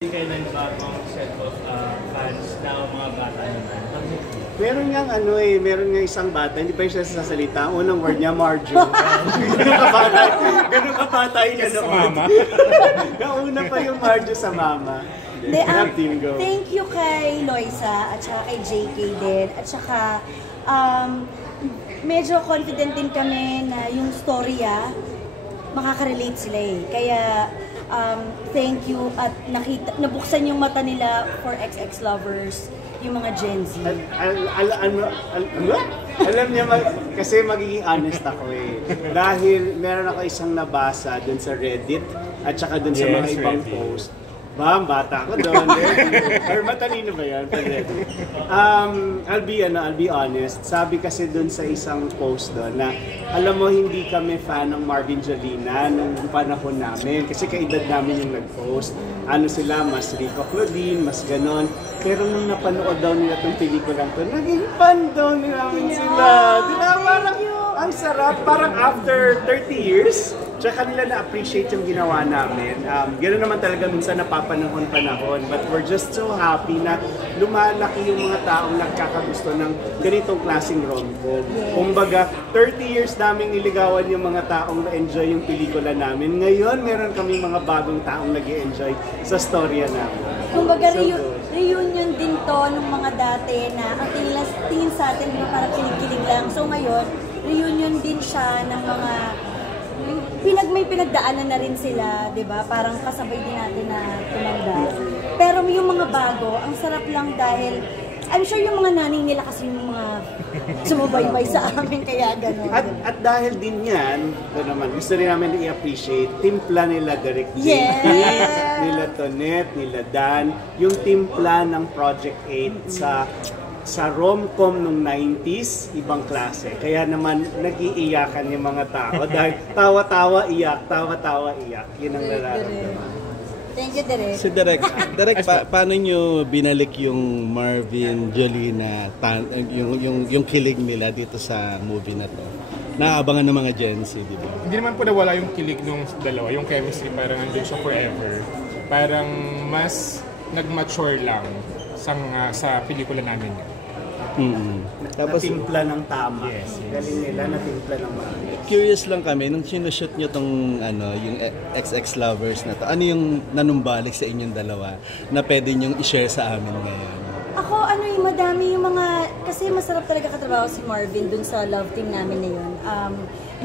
Kayo ng bagong set of fans na mga bata naman. Meron nga isang bata, hindi pa siya sasalita. Ang unang word niya, Marjo. Ganun kabata yun sa mama. Nauna pa yung Marjo sa mama. Thank you kay Loisa at saka kay JK din. At saka medyo confident din kami na yung storya makaka-relate sila eh. Kaya thank you at nabuksan yung mata nila for XX lovers, yung mga Gen Z. Alam niya, kasi magiging honest ako eh. Dahil meron ako isang nabasa dun sa Reddit at saka dun sa mga ibang post. Ang bata ko doon. Or matalino ba yan? I'll be honest. Sabi kasi doon sa isang post doon na alam mo, hindi kami fan ng Marvin Jolina nung panahon namin. Kasi kaedad namin yung nag-post. Ano sila, mas Rico Claudine, mas ganon. Pero nung napanood daw nila itong pelikulang to, naging fan daw namin sila. Diba? Parang ang sarap. Parang after 30 years, tsaka nila na-appreciate yung ginawa namin. Gano'n naman talaga minsan napapanahon-panahon. But we're just so happy na lumalaki yung mga taong nagkakagusto ng ganitong klaseng rom-com. Kumbaga, 30 years namin niligawan yung mga taong na-enjoy yung pelikula namin. Ngayon, meron kami mga bagong taong nag-enjoy sa storya namin. Kumbaga, reunion din to ng mga dati na ang tingin sa atin parang kilig-kilig lang. So ngayon, reunion din siya ng mga may pinagdaanan na rin sila, 'di ba? Parang kasabay din natin na tumanda. Pero yung mga bago, ang sarap lang dahil I'm sure yung mga naning nila kasi yung mga sumubaybay sa amin kaya gano'n. At dahil din yan, ito naman, gusto rin namin i-appreciate, timpla nila Direk JP, nila Tonet, nila Dan, yung timpla ng Project 8 sa rom-com nung 90s, ibang klase. Kaya naman nag-iiyakan yung mga tao dahil tawa-tawa, iyak, tawa-tawa, iyak. Yun ang nararamdaman. Thank you, Direk. Si Direk, paano nyo binalik yung Marvin Jolina, yung kilig nila dito sa movie na to? Naabangan ng mga Gen Z, di ba? Hindi naman po nawala yung kilig nung dalawa, yung chemistry parang nandun siya forever. Parang mas nag-mature lang sa pelikula namin. Tapos natimpla ng tama. Galing nila, natimpla ng maayos. Curious lang kami, nung sinushoot nyo tong yung XX Lovers na to, ano yung nanumbalik sa inyong dalawa na pwede nyong i-share sa amin ngayon? Ako, madami yung mga, kasi masarap talaga katrabaho si Marvin dun sa love team namin na yun.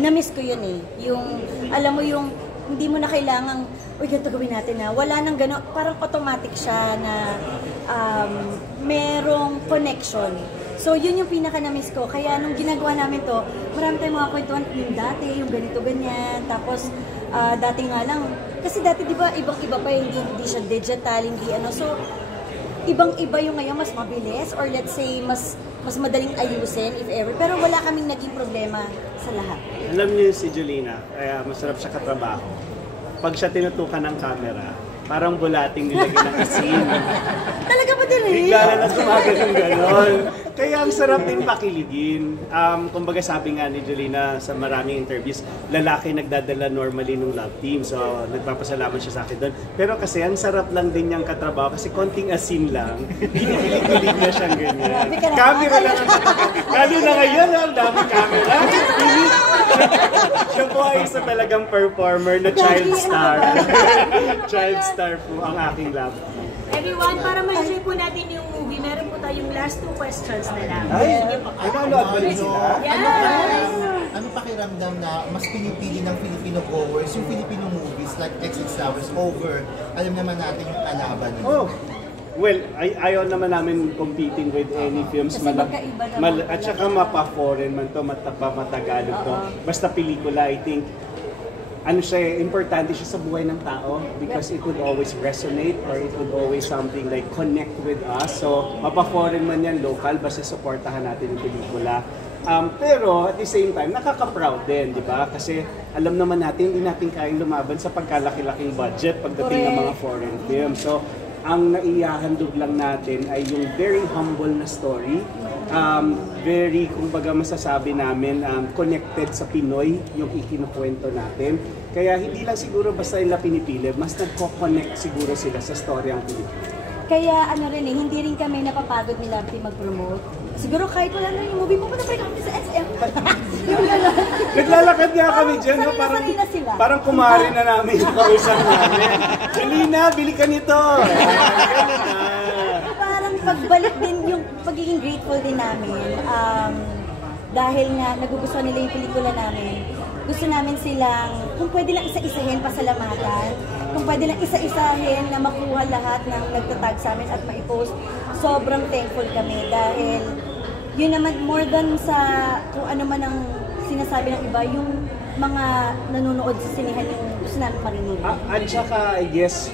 Na-miss ko yun eh. Yung, alam mo yung, hindi mo na kailangang, uy, ganito gawin natin na. Wala nang gano'n, parang automatic siya na merong connection. So, yun yung pinaka-na-miss ko. Kaya nung ginagawa namin to, marami tayong mga kwentuhan yung dati, yung ganito, ganyan. Tapos, dati nga lang, kasi dati di ba ibang-iba pa, hindi siya digital, hindi ano. So, ibang-iba yung ngayon, mas mabilis or let's say, mas madaling ayusin if ever. Pero wala kaming naging problema sa lahat. Alam niyo si Jolina, kaya masarap siya katrabaho. Pag siya tinutukan ng camera, parang bulating nilagyan ng asin. Talaga ba din eh? Bigla na lang gumagano'n gano'n. Kaya ang sarap din pakiligin. Kumbaga sabi nga ni Jolina sa maraming interviews, lalaki nagdadala normally ng love team. So nagpapasalamat siya sa akin doon. Pero kasi ang sarap lang din niyang katrabaho kasi konting asin lang. Ginigilig niya siyang ganyan. Camera lang ang tatakot. Lalo na ngayon, ang dami camera. Siya po ay isa talagang performer na child star. Child star po ang aking love team. Everyone, para ma-enjoy po natin yung movie, meron po tayong last 2 questions na lang. Nanonood ba rin sila? Yes! Ano pakiramdam na mas pinipili ng Filipino goers yung Filipino movies like XX Lovers over, alam naman natin yung kalaban nila? Oh. Well, ayaw naman namin competing with any films. At saka mapa-foreign man to, matagalog to. Basta pelikula, I think, importante siya sa buhay ng tao because it would always resonate or it would always something like connect with us. So, mapa-foreign man yan, local, basta supportahan natin yung pelikula. Pero at the same time, nakaka-proud din, di ba? Kasi alam naman natin, hindi natin kayang lumaban sa pagkalaki-laking budget pagdating ng mga foreign films. So, ang naihahandog lang natin ay yung very humble na story. Very, kumbaga masasabi namin, connected sa Pinoy yung ikinukwento natin. Kaya hindi lang siguro basta nila pinipili, mas nagko-connect siguro sila sa storyang Pilipino. Kaya ano rin hindi rin kami napapagod ni Lovely mag-promote. Siguro kahit wala na yung movie, pupunta pa rin kami sa SM. Naglalakad nga kami dyan, no? Sanay na sila. Parang kumari na namin yung kausap namin. Jelina, bili ka nito! Parang pagbalik din yung pagiging grateful din namin. Dahil nga nagugustuhan nila yung pelikula namin. Gusto namin silang, kung pwede lang isa-isahin pasalamatan, kung pwede lang isa-isahin na makuha lahat ng nagtatag sa amin at maipost, sobrang thankful kami dahil yun naman more than sa kung ano man ang sinasabi ng iba, yung mga nanonood sa sinihan yung gusto namin marinig. At saka, I guess,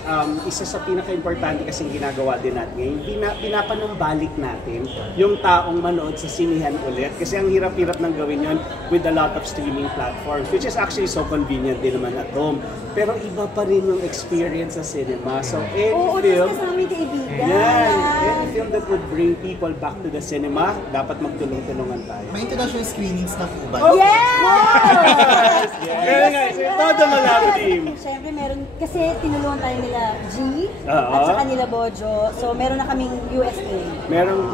isa sa pinaka-importante kasing ginagawa din natin ngayon, pinapanumbalik natin yung taong manood sa sinihan ulit. Kasi ang hirap-hirap nang gawin yon with a lot of streaming platforms, which is actually so convenient din naman at home. Pero iba pa rin yung experience sa cinema. So, any film, sa aming kaibigan. any film that would bring people back to the cinema, dapat magtulong-tulungan tayo. May international screenings na po ba? Yes! Kaya nga, todo malabo team. Siyempre meron, kasi tinulungan tayo nila G Oo. at saka nila Bojo. So meron na kaming USA. Merong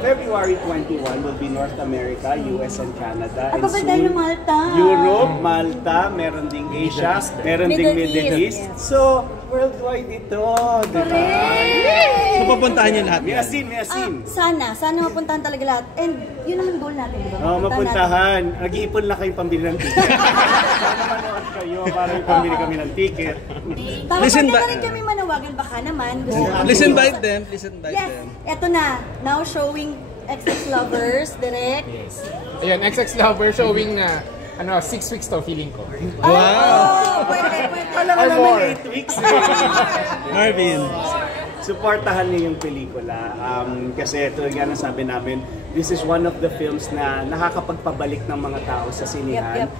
February 21 will be North America, US and Canada. At And papal tayo soon, ng Malta. Europe, Malta, meron ding Asia, meron ding Middle Middle East. East. So, worldwide ito. Diba? So pupuntahan niyo lahat. May asin, may asin. Sana mapuntahan talaga lahat. And yun naman goal natin, di ba? Mapuntahan. Nag-iipon lang kayong pambili ng ticket. Sana manood kayo para yung pambili kami ng ticket. Tapos Listen pwede ba- na rin kami manawagan baka naman. Gusto Please invite them. Please invite Yes, them. eto na. Now showing XX Lovers, direct. Ayan, XX Lover showing na 6 weeks to, feeling ko. Oh, pwede. Alam ko naman 8 weeks. Marvin. Supportahan niyo yung pelikula. Kasi ito nga nasabi namin, this is one of the films na nakakapagpabalik ng mga tao sa sinihan. Yep.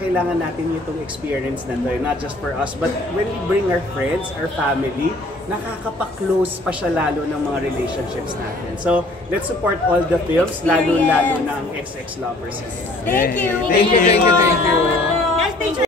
Kailangan natin itong experience na to, not just for us, but when we bring our friends, our family, nakakapa-close pa siya lalo ng mga relationships natin. So, let's support all the films, lalo-lalo ng XX Lovers. Thank you. Thank you. Next picture.